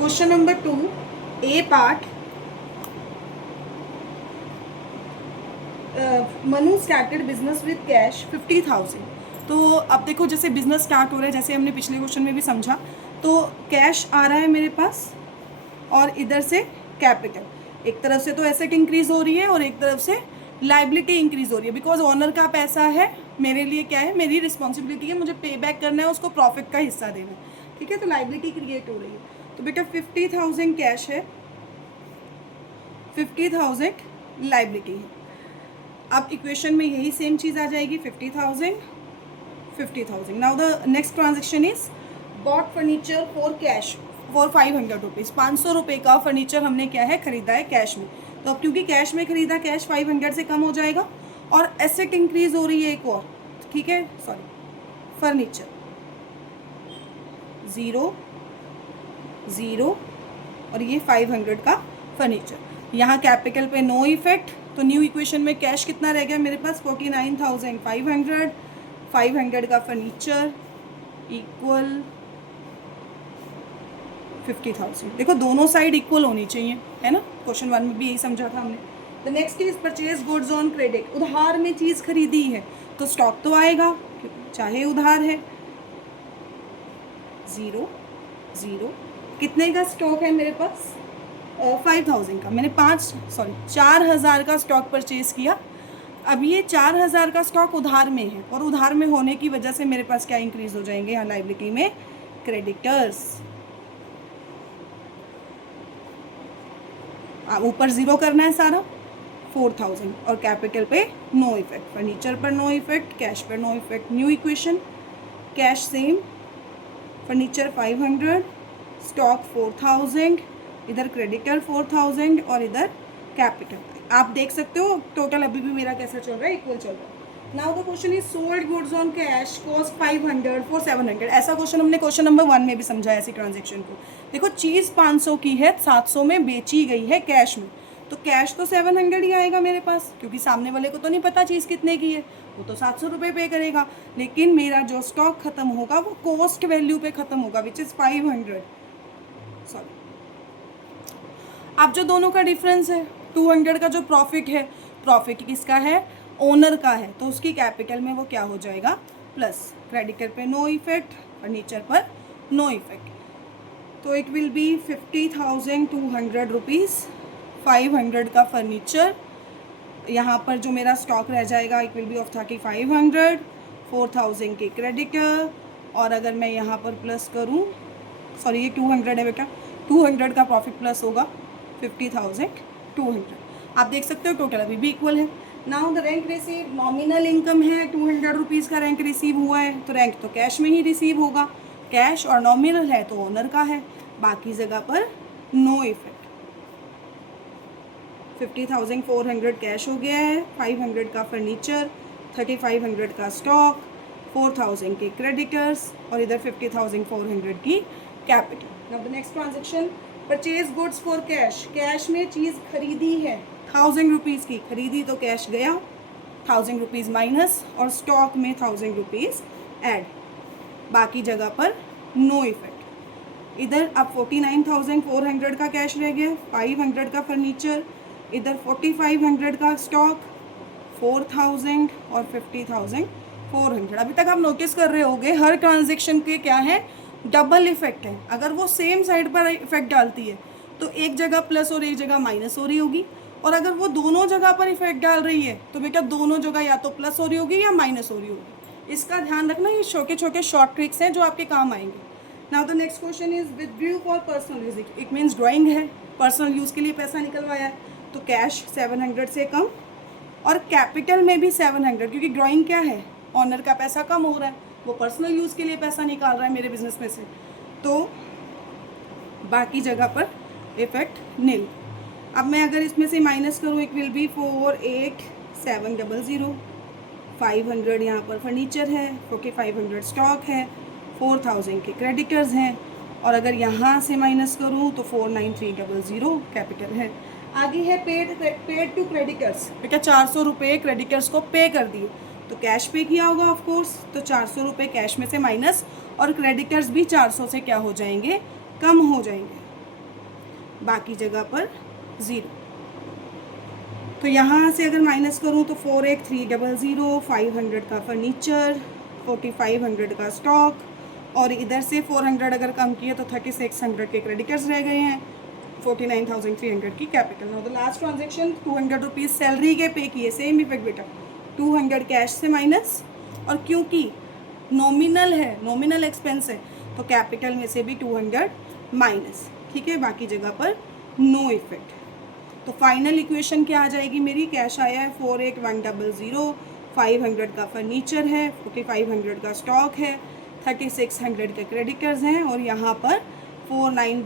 Question number 2 A part. Manu started business with cash 50,000। तो अब देखो जैसे बिजनेस स्टार्ट हो रहा है, जैसे हमने पिछले क्वेश्चन में भी समझा, तो कैश आ रहा है मेरे पास और इधर से कैपिटल। एक तरफ से तो एसेट इंक्रीज हो रही है और एक तरफ से लाइबिलिटी इंक्रीज हो रही है, बिकॉज ओनर का पैसा है, मेरे लिए क्या है, मेरी रिस्पॉन्सिबिलिटी है, मुझे पे बैक करना है, उसको प्रॉफिट का हिस्सा देना है। ठीक है, तो लाइबिलिटी क्रिएट हो रही है। तो बेटा 50,000 कैश है, 50,000 लाइबिलिटी है। अब इक्वेशन में यही सेम चीज़ आ जाएगी, 50,000 50,000। Now the next transaction is bought furniture for cash for 500 rupees. 500 रुपये का फर्नीचर हमने क्या है, खरीदा है कैश में। तो अब क्योंकि कैश में खरीदा, कैश 500 से कम हो जाएगा और एसेट इंक्रीज हो रही है एक और, ठीक है, सॉरी, फर्नीचर 0 0 और ये 500 का फर्नीचर। यहाँ कैपिटल पे नो इफेक्ट, तो न्यू इक्वेशन में कैश कितना रह गया मेरे पास, 49,500, 500 का फर्नीचर इक्वल 50,000। देखो दोनों साइड इक्वल होनी चाहिए, है ना, क्वेश्चन 1 में भी यही समझा था हमने। The next is purchase goods on credit. उधार में चीज़ खरीदी है तो स्टॉक तो आएगा, चाहे उधार है। 0 0 कितने का स्टॉक है मेरे पास, 5,000 का। मैंने 4,000 का स्टॉक परचेज किया। अब ये 4,000 का स्टॉक उधार में है और उधार में होने की वजह से मेरे पास क्या इंक्रीज हो जाएंगे यहाँ लाइबिलिटी में, क्रेडिटर्स। ऊपर 0 करना है सारा, 4,000 और कैपिटल पे नो इफेक्ट, फर्नीचर पर नो इफेक्ट, कैश पर no effect. New equation, cash same, furniture 500, stock 4,000, इधर क्रेडिटर 4,000 और इधर कैपिटल। आप देख सकते हो टोटल अभी भी मेरा कैसा चल रहा है, इक्वल चल रहा है। Now the question is sold goods on cash cost 500 for 700। ऐसा क्वेश्चन हमने क्वेश्चन नंबर 1 में भी समझा है, ऐसी ट्रांजेक्शन को। देखो चीज़ 500 की है, 700 में बेची गई है कैश में, तो कैश तो 700 ही आएगा मेरे पास, क्योंकि सामने वाले को तो नहीं पता चीज़ कितने की है, वो तो 700 रुपये पे करेगा। लेकिन मेरा जो स्टॉक खत्म होगा वो कॉस्ट वैल्यू पे खत्म होगा, विच इज़ 500, सॉरी। अब जो दोनों का डिफरेंस है, 200 का जो प्रॉफिट है, प्रॉफिट किसका है, ओनर का है, तो उसकी कैपिटल में वो क्या हो जाएगा, प्लस। क्रेडिटर पे नो इफेक्ट, फर्नीचर पर नो इफेक्ट, तो इट विल बी 50,200 रुपीज़। 500 का फर्नीचर, यहाँ पर जो मेरा स्टॉक रह जाएगा इट विल बी ऑफ 3,500, 4,000 के क्रेडिटर, और अगर मैं यहाँ पर प्लस करूँ, सॉरी ये 200 है बेटा, 200 का प्रॉफिट प्लस होगा 50,200। आप देख सकते हो टोटल अभी भी इक्वल है। Now the rank receive, nominal income है 200 रुपीज़ का रैंक रिसीव हुआ है, तो रैंक तो कैश में ही रिसीव होगा, कैश और नॉमिनल है तो ओनर का है, बाकी जगह पर नो इफेक्ट। 50,400 कैश हो गया है, 500 का फर्नीचर, 3,500 का स्टॉक, 4,000 के क्रेडिटर्स और इधर 50,400 की capital. Now the next transaction, purchase goods for cash. Cash में चीज़ खरीदी है 1,000 रुपीज़ की, खरीदी तो कैश गया, 1,000 रुपीज़ माइनस, और स्टॉक में 1,000 रुपीज़ ऐड, बाकी जगह पर नो इफेक्ट। इधर अब 49,400 का कैश रह गया, 500 का फर्नीचर, इधर 4,500 का स्टॉक, 4,000 और 50,400। अभी तक आप नोटिस कर रहे होंगे हर ट्रांजेक्शन के क्या है, डबल इफेक्ट है। अगर वो सेम साइड पर इफेक्ट डालती है तो एक जगह प्लस और एक जगह माइनस हो रही होगी, और अगर वो दोनों जगह पर इफेक्ट डाल रही है तो बेटा दोनों जगह या तो प्लस हो रही होगी या माइनस हो रही होगी। इसका ध्यान रखना, ये छोटे छोटे शॉर्ट ट्रिक्स हैं जो आपके काम आएंगे। Now the next question is withdrew for personal use. It means drawing है, पर्सनल यूज़ के लिए पैसा निकलवाया है, तो कैश 700 से कम और कैपिटल में भी 700, क्योंकि ड्राइंग क्या है, ऑनर का पैसा कम हो रहा है, वो पर्सनल यूज़ के लिए पैसा निकाल रहा है मेरे बिजनेस में से, तो बाकी जगह पर इफेक्ट नील। अब मैं अगर इसमें से माइनस करूँ, इट विल बी 48,700, 500 यहाँ पर फर्नीचर है, 4,500 स्टॉक है, 4,000 के क्रेडिटर्स हैं, और अगर यहाँ से माइनस करूँ तो 49,300 कैपिटल है। आगे है पेड टू क्रेडिटर्स। बेटा 400 रुपये क्रेडिटर्स को पे कर दिए, तो कैश पे किया होगा ऑफ कोर्स, तो 400 रुपये कैश में से माइनस, और क्रेडिटर्स भी 400 से क्या हो जाएंगे, कम हो जाएंगे। बाकी जगह पर 0। तो यहाँ से अगर माइनस करूँ तो 48300, 500 का फर्नीचर, 4500 का स्टॉक, और इधर से 400 अगर कम किए तो 3600 के क्रेडिटर्स रह गए हैं, 49,300 की capital. Now the last transaction 200 rupees salary के पे किए, सेम इफेक्ट बेटा, 200 कैश से माइनस, और क्योंकि नॉमिनल है, नॉमिनल एक्सपेंस है, तो कैपिटल में से भी 200 माइनस, ठीक है, बाकी जगह पर नो इफेक्ट। तो फाइनल इक्वेशन क्या आ जाएगी मेरी, कैश आया है 48,100, 500 का फर्नीचर है, 4500 का स्टॉक है, 3600 के क्रेडिटर्स हैं, और यहाँ पर 49